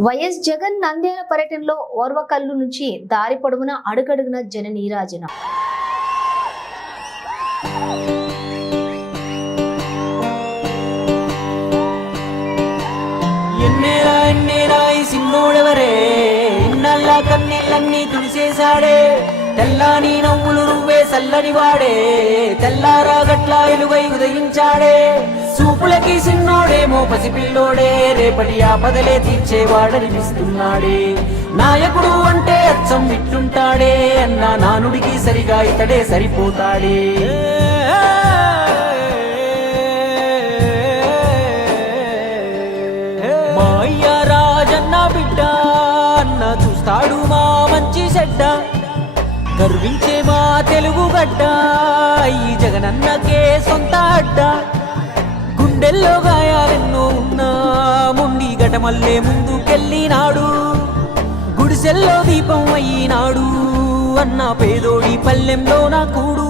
YS Jagan Nandyal పర్యటనలో ఓర్వకల్లు నుంచి దారి పొడవున అడుగడుగున జన నీరాజన ఎన్నేరా ఎన్నేరా ఈ సిన్నోడెవరే? ఇన్నల్ల కన్నీళ్ళన్నీ తుడిసేశాడే. తెల్లాని నవ్వులు నువ్వే చల్లని వాడే. తెల్లారా గట్ల ఎలుగై ఉదయించాడే. చూపులకి సిన్నోడే పసిపిల్లోడే రేపటి ఆపదలే తీర్చేవాడనిపిస్తున్నాడే. నాయకుడు అంటే అచ్చం ఇట్లుంటాడే అన్న నానుడికి సరిగా ఇతడే సరిపోతాడే. రాజన్న బిడ్డ అన్న చూస్తాడు మా మంచి చెడ్డ. గర్వించే మా తెలుగు గడ్డ ఈ జగనన్నకే సొంత అడ్డ. గుండెల్లో గాయ ముండి ముందుకెళ్ళినాడు. గుడిసెల్లో దీపం అయినాడు. అన్న పేదోడి పల్లెంలో నా కూడు.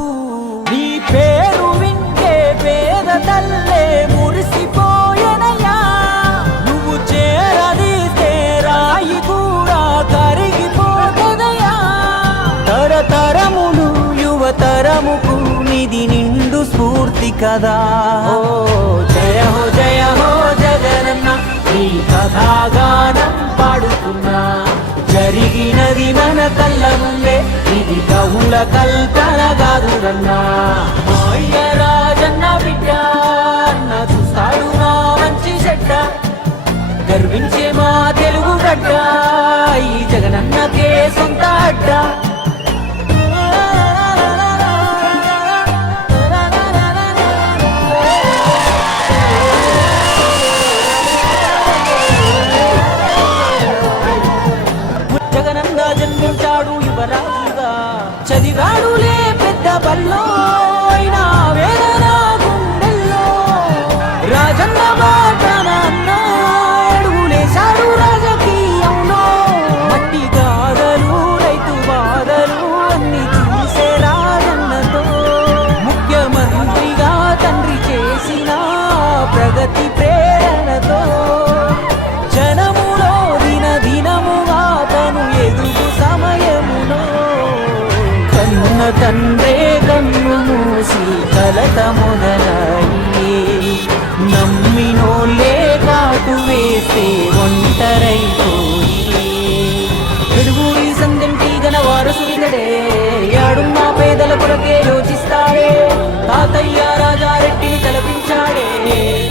నీ పేరు వింటే పేద తల్లే మురిసిపోయనయ్యా. నువ్వు చేరదీస్తే రాయి కూడా కరిగిపోతదయ్యా. తరతరములు యువతరముకు నిధి నిండు స్ఫూర్తి కదా. జయ హో జయ హో ఇది కవుల కల్పన కాదురన్నా మాయ రాజన్న బిడ్డ అన్న చూస్తాడు నా మంచి చెడ్డ. గర్వించే మా తెలుగు గడ్డ ఈ జగనన్నకే సొంత అడ్డ. కన్న తండ్రే కన్ను మూసి కలత మొదలయ్యే. నమ్మినోలే కాటు వేస్తే ఒంటరైపోయి. సంధ్యం ఈ సందంటి గల వారసుడిగడే మా పేదల కొరకే యోచిస్తాడే తాతయ్య రాజారెడ్డిని తలపించాడే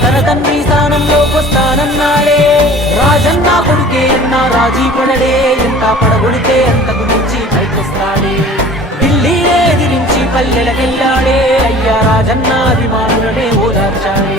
తన తండ్రి స్థానంలోకొస్తానన్నాడే రాజన్న కొడుకే అన్న రాజీ పడడే ఎంత పడగొడితే అంతకు మించి పైకొస్తాడే. കല്ലടകല്ലാടേ അയ്യാ രാജന്നാഭിമാനുടേ ഓതാർച്ചാടേ